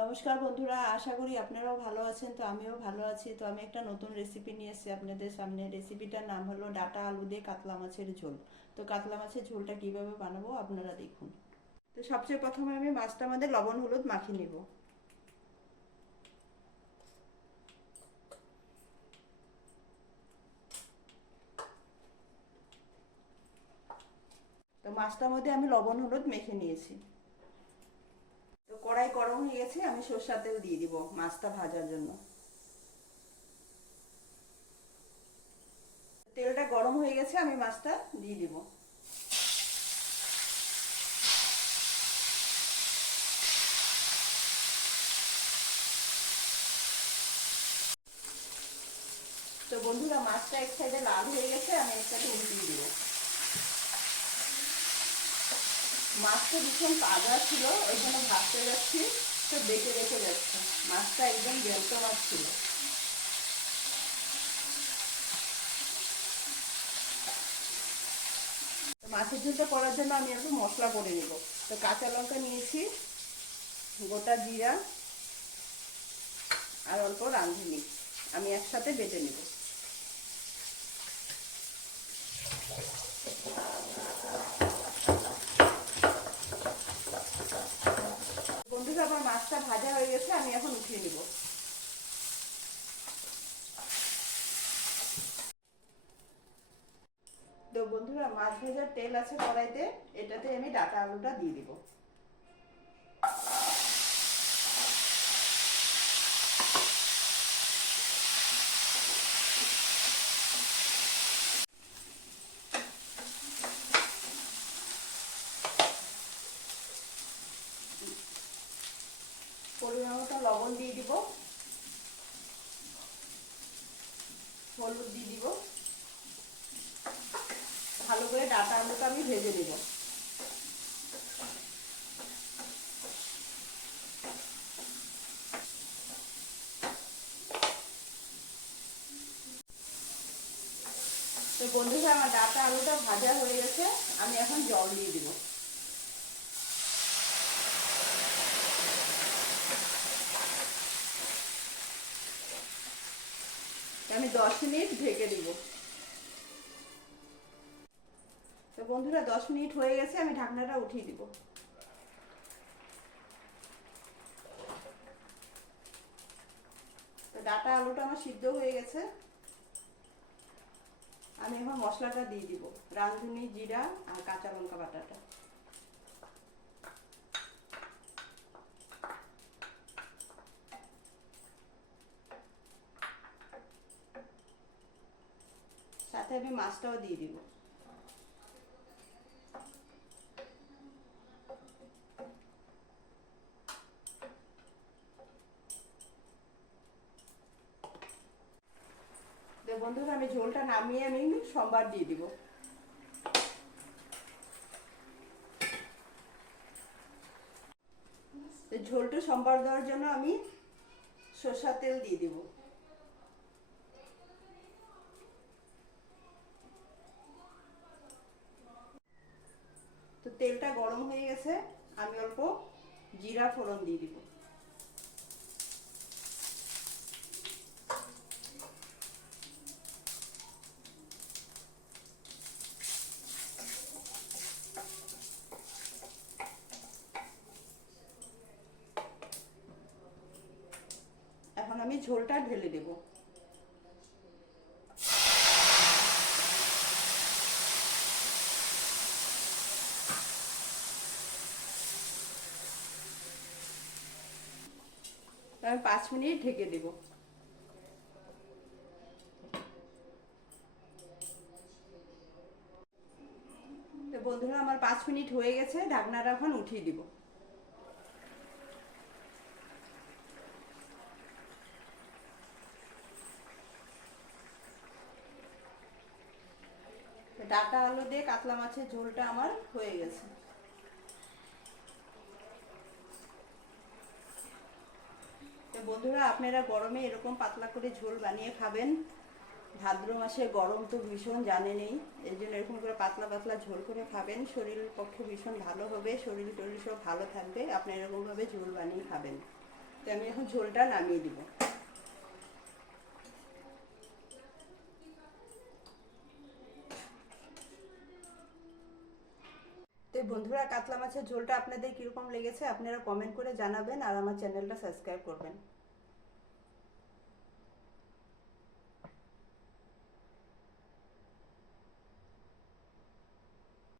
নমস্কার বন্ধুরা, আশা করি আপনারাও ভালো আছেন। তো আমিও ভালো আছি। তো আমি একটা নতুন রেসিপি নিয়ে এসেছি আপনাদের সামনে। রেসিপিটার নাম হলো ডাঁটা আলু দিয়ে কাতলা মাছের ঝোল। তো কাতলা মাছের ঝোলটা কিভাবে বানাবো আপনারা দেখুন। তো সবচেয়ে প্রথমে আমি মাছটার মধ্যে লবণ হলুদ মাখিয়ে নিব। তো মাছটার মধ্যে আমি লবণ হলুদ মেখে নিয়েছি। তো কড়াই গরম হয়ে গেছে, আমি সরষের তেল দিয়ে দিব মাছটা ভাজার জন্য। তেলটা গরম হয়ে গেছে, আমি মাছটা দিয়ে দিব। তো বন্ধুরা, মাছটা এক সাইডে লাল হয়ে গেছে, আমি এক সাইডে উল্টিয়ে দিব। মাছটা ভীষণ তাজা ছিল, ওই জন্য ভাজতে যাচ্ছি তো বেঁকে রেখে যাচ্ছে। মাছটা একদম জ্যান্ত মাছ ছিল। মাছের ঝোলটা করার জন্য আমি একটু মশলা করে নেব। তো কাঁচা লঙ্কা নিয়েছি, গোটা জিরা আর অল্প রাঁধুনি আমি একসাথে বেটে নেব। বন্ধুরা, আমার মাছটা ভাজা হয়ে গেছে, আমি এখন উঠিয়ে নেব। তো বন্ধুরা, মাছ ভাজার তেল আছে কড়াইতে, এটাতে আমি ডাঁটা আলুটা দিয়ে দিব। পরিমাণ মতো লবণ দিয়ে দিব, হলুদ দিয়ে দিব। ভালো করে ডাঁটা আলুটা আমি ভেজে নেব। তো বন্ধুরা, আমার ডাঁটা আলুটা ভাজা হয়ে গেছে, আমি এখন জল দিয়ে দিব। আমি 10 মিনিট ঢেকে দিব। তো বন্ধুরা, 10 মিনিট হয়ে গেছে, আমি ঢাকনাটা উঠিয়ে দিব। তো ডাঁটা আলুটা আমার সিদ্ধ হয়ে গেছে, আমি এখন মশলাটা দিয়ে দিব। রাঁধুনি, জিরা আর কাঁচা লঙ্কা বাটাটা। সাথে আমি মাছটাও দিয়ে দিব। তো বন্ধুরা, আমি ঝোলটা নামিয়ে আমি সম্বার দিয়ে দিব। তো ঝোলটা সম্বার দেওয়ার জন্য আমি সরষের তেল দিয়ে দিব। তো তেলটা গরম হয়ে গেছে, আমি অল্প জিরা ফোড়ন দিয়ে দিব। এখন আমি ঝোলটা ঢেলে দেব। আমি 5 মিনিট ঢেকে দেব। তো বন্ধুরা, আমার 5 মিনিট হয়ে গেছে, ঢাকনাটা এখন উঠিয়ে দিব। ডাঁটা আলু দিয়ে কাতলা মাছের ঝোলটা আমার হয়ে গেছে। তো বন্ধুরা, আপনারা গরমে এরকম পাতলা করে ঝোল বানিয়ে খাবেন। ভাদ্র মাসে গরম তো ভীষণ জানেনই, এর জন্য এরকম করে পাতলা পাতলা ঝোল করে খাবেন। শরীরের পক্ষে ভীষণ ভালো হবে, শরীর টরীর সব ভালো থাকবে। আপনি এরকমভাবে ঝোল বানিয়ে খাবেন। তো আমি এখন ঝোলটা নামিয়ে দিব। তো বন্ধুরা, কাতলা মাছের ঝোলটা আপনাদের কীরকম লেগেছে আপনারা কমেন্ট করে জানাবেন, আর আমার চ্যানেলটা সাবস্ক্রাইব করবেন।